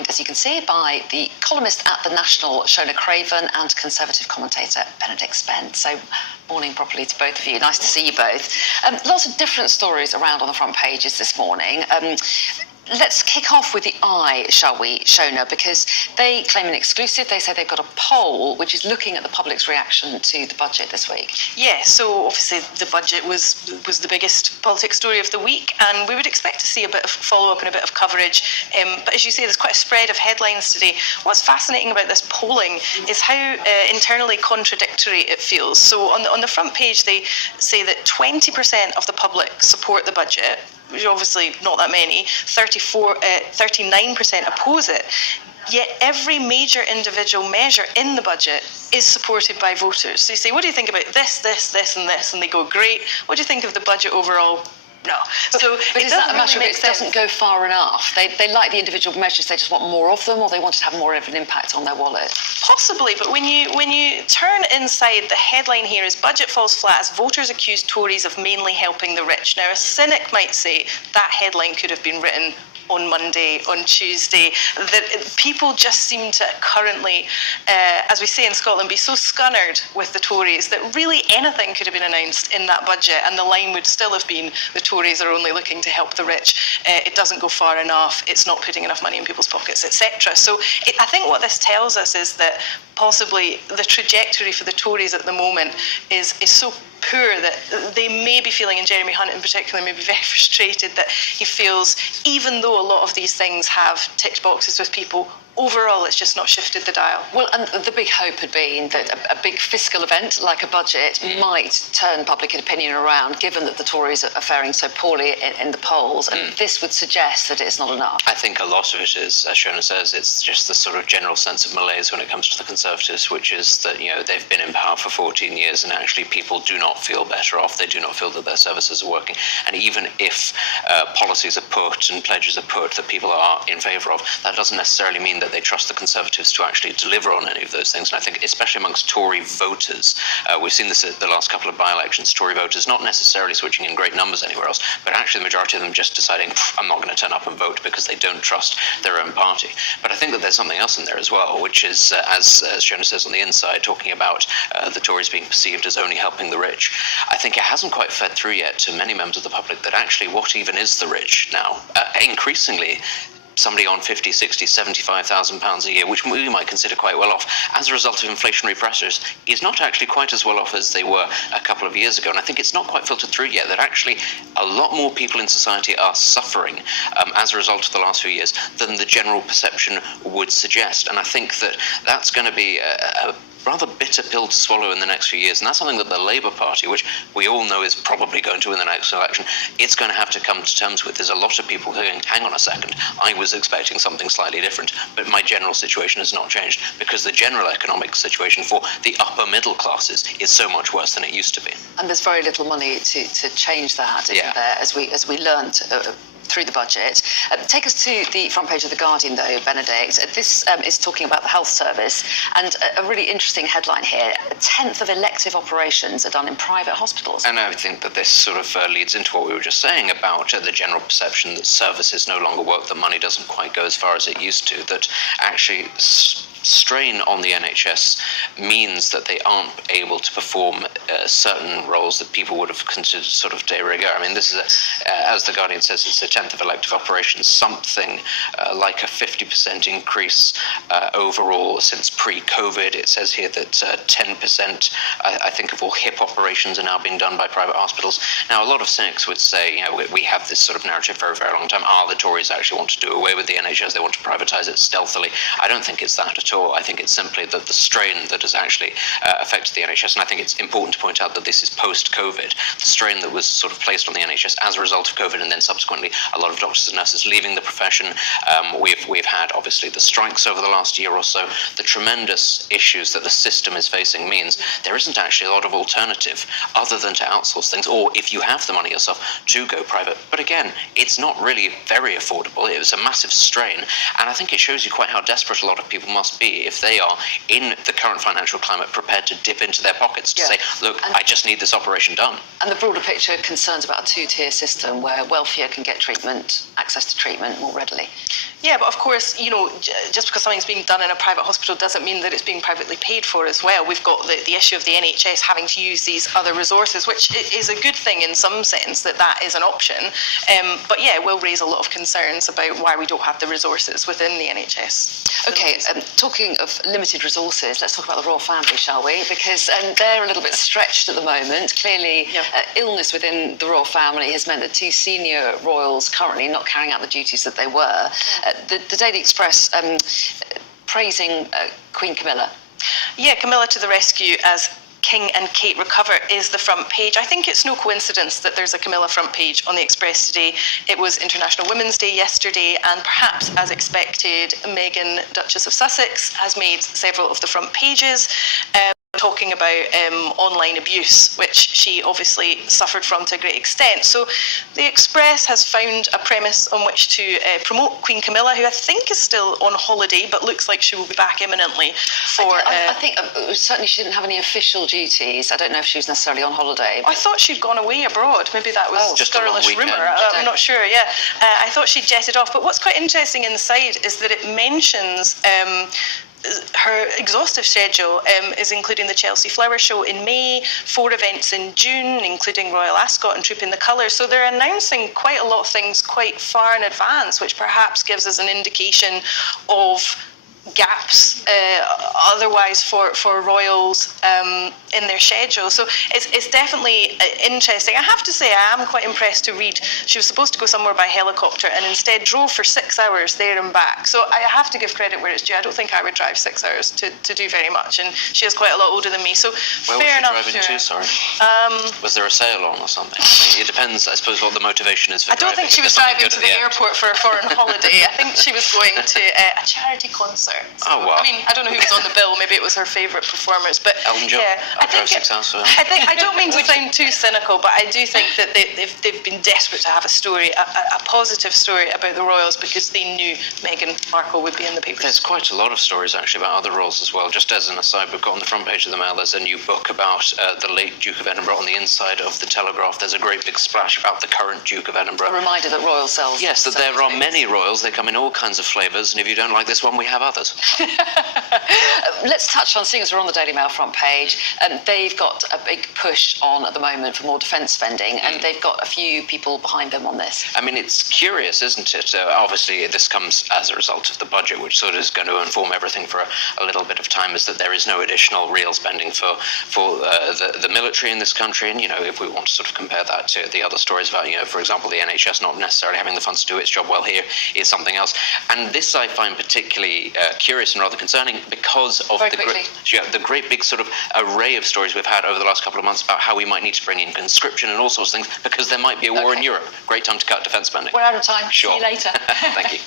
joined, as you can see, by the columnist at The National, Shona Craven, and Conservative commentator Benedict Spence. So, morning properly to both of you. Nice to see you both. Lots of different stories around on the front pages this morning. Let's kick off with the Eye, shall we, Shona, because they claim an exclusive. They say they've got a poll which is looking at the public's reaction to the budget this week. Yeah, so obviously the budget was the biggest politics story of the week, and we would expect to see a bit of follow-up and a bit of coverage. But as you say, there's quite a spread of headlines today. What's fascinating about this polling is how internally contradictory it feels. So on the front page, they say that 20% of the public support the budget, which is obviously not that many. 39% oppose it. Yet every major individual measure in the budget is supported by voters. So you say, what do you think about this, this, this, and this? And they go, great. What do you think of the budget overall? No. But is that a matter of it doesn't go far enough? They like the individual measures, they just want more of them, or they want to have more of an impact on their wallet? Possibly, but when you turn inside, the headline here is budget falls flat as voters accuse Tories of mainly helping the rich. Now, a cynic might say that headline could have been written on Monday, on Tuesday, that people just seem to currently, as we say in Scotland, be so scunnered with the Tories that really anything could have been announced in that budget and the line would still have been the Tories are only looking to help the rich. It doesn't go far enough, it's not putting enough money in people's pockets, etc. So I think what this tells us is that possibly the trajectory for the Tories at the moment is so poor that they may be feeling, and Jeremy Hunt in particular may be very frustrated that he feels, even though a lot of these things have ticked boxes with people, overall it's just not shifted the dial. Well, and the big hope had been that a big fiscal event like a budget might turn public opinion around, given that the Tories are faring so poorly in the polls, and this would suggest that it's not enough. I think a lot of it is, as Shona says, it's just the sort of general sense of malaise when it comes to the Conservatives, which is that, they've been in power for 14 years and actually people do not feel better off. They do not feel that their services are working. And even if policies are put and pledges are put that people are in favour of, that doesn't necessarily mean that they trust the Conservatives to actually deliver on any of those things. And I think especially amongst Tory voters, we've seen this at the last couple of by-elections, Tory voters not necessarily switching in great numbers anywhere else, but actually the majority of them just deciding, I'm not going to turn up and vote because they don't trust their own party. But I think that there's something else in there as well, which is, as Shona says on the inside, talking about the Tories being perceived as only helping the rich. I think it hasn't quite fed through yet to many members of the public that actually what even is the rich now? Increasingly, somebody on 50, 60, 75,000 pounds a year, which we might consider quite well off, as a result of inflationary pressures, is not actually quite as well off as they were a couple of years ago. And I think it's not quite filtered through yet that actually a lot more people in society are suffering as a result of the last few years than the general perception would suggest. And I think that that's going to be a rather bitter pill to swallow in the next few years, and that's something that the Labour Party, which we all know is probably going to win the next election, it's going to have to come to terms with. There's a lot of people who are going, hang on a second, I was expecting something slightly different, but my general situation has not changed, because the general economic situation for the upper middle classes is so much worse than it used to be. And there's very little money to change that, isn't there, as we learned through the budget. Take us to the front page of The Guardian, though, Benedict. This is talking about the health service, and a really interesting headline here. A tenth of elective operations are done in private hospitals. And I think that this sort of leads into what we were just saying about the general perception that services no longer work, that money doesn't quite go as far as it used to, that actually strain on the NHS means that they aren't able to perform certain roles that people would have considered sort of de rigueur. I mean, this is, as The Guardian says, it's a tenth of elective operations, something like a 50% increase overall since pre-COVID. It says here that 10%, I think, of all hip operations are now being done by private hospitals. Now, a lot of cynics would say, we have this sort of narrative for a very long time. The Tories actually want to do away with the NHS. They want to privatise it stealthily. I don't think it's that at all. I think it's simply that the strain that has actually affected the NHS, and I think it's important to point out that this is post-COVID, the strain that was sort of placed on the NHS as a result of COVID, and then subsequently a lot of doctors and nurses leaving the profession. We've had obviously the strikes over the last year or so. The tremendous issues that the system is facing means there isn't actually a lot of alternative other than to outsource things, or if you have the money yourself, to go private. But again, it's not really very affordable. It was a massive strain, and I think it shows you quite how desperate a lot of people must be if they are, in the current financial climate, prepared to dip into their pockets to say, look, I just need this operation done. And the broader picture concerns about a two-tier system where wealthier can get treatment, access to treatment more readily. Yeah, but of course, just because something's being done in a private hospital doesn't mean that it's being privately paid for as well. We've got the issue of the NHS having to use these other resources, which is a good thing in some sense that is an option. But yeah, it will raise a lot of concerns about why we don't have the resources within the NHS. Okay, talking of limited resources, let's talk about the royal family, shall we? Because they're a little bit stretched at the moment. Clearly, illness within the royal family has meant that two senior royals currently not carrying out the duties that they were. The Daily Express praising Queen Camilla. Yeah, Camilla to the rescue as King and Kate recover is the front page. I think it's no coincidence that there's a Camilla front page on the Express today. It was International Women's Day yesterday, and perhaps as expected, Meghan, Duchess of Sussex, has made several of the front pages. Talking about online abuse, which she obviously suffered from to a great extent. So the Express has found a premise on which to promote Queen Camilla, who I think is still on holiday, but looks like she will be back imminently for... I think certainly she didn't have any official duties. I don't know if she was necessarily on holiday. I thought she'd gone away abroad. Maybe that was just a scurrilous long rumour. weekend. I'm not sure, yeah. I thought she'd jetted off. But what's quite interesting inside is that it mentions... her exhaustive schedule is including the Chelsea Flower Show in May, 4 events in June, including Royal Ascot and Troop in the Colours. So they're announcing quite a lot of things quite far in advance, which perhaps gives us an indication of gaps otherwise for royals in their schedule. So it's definitely interesting. I have to say I am quite impressed to read she was supposed to go somewhere by helicopter and instead drove for 6 hours there and back. So I have to give credit where it's due. I don't think I would drive 6 hours to do very much, and she is quite a lot older than me. So where fair enough. was she driving to? Sorry. Was there a sale on or something? I mean, it depends, I suppose, what the motivation is for I don't think she was driving to the airport for a foreign holiday. I think she was going to a charity concert. So, Oh, wow. I mean, I don't know who was on the bill. Maybe it was her favourite performers. But Elton John. yeah, I don't mean to sound too cynical, but I do think that they've been desperate to have a story, a positive story about the royals, because they knew Meghan Markle would be in the papers. There's quite a lot of stories actually about other royals as well. Just as an aside, we've got on the front page of the Mail, there's a new book about the late Duke of Edinburgh. On the inside of the Telegraph, there's a great big splash about the current Duke of Edinburgh. A reminder that royal sells. Yes, that there are many royals. They come in all kinds of flavours, and if you don't like this one, we have others. Let's touch on, seeing as we're on the Daily Mail front page, they've got a big push on at the moment for more defence spending, and they've got a few people behind them on this. I mean, it's curious, isn't it? Obviously, this comes as a result of the budget, which sort of is going to inform everything for a little bit of time, is that there is no additional real spending for the military in this country. And, if we want to sort of compare that to the other stories about, for example, the NHS not necessarily having the funds to do its job well here is something else. And this I find particularly curious and rather concerning because of the great big sort of array of stories we've had over the last couple of months about how we might need to bring in conscription and all sorts of things because there might be a war in Europe. Great time to cut defence spending. We're out of time. Sure. See you later. Thank you.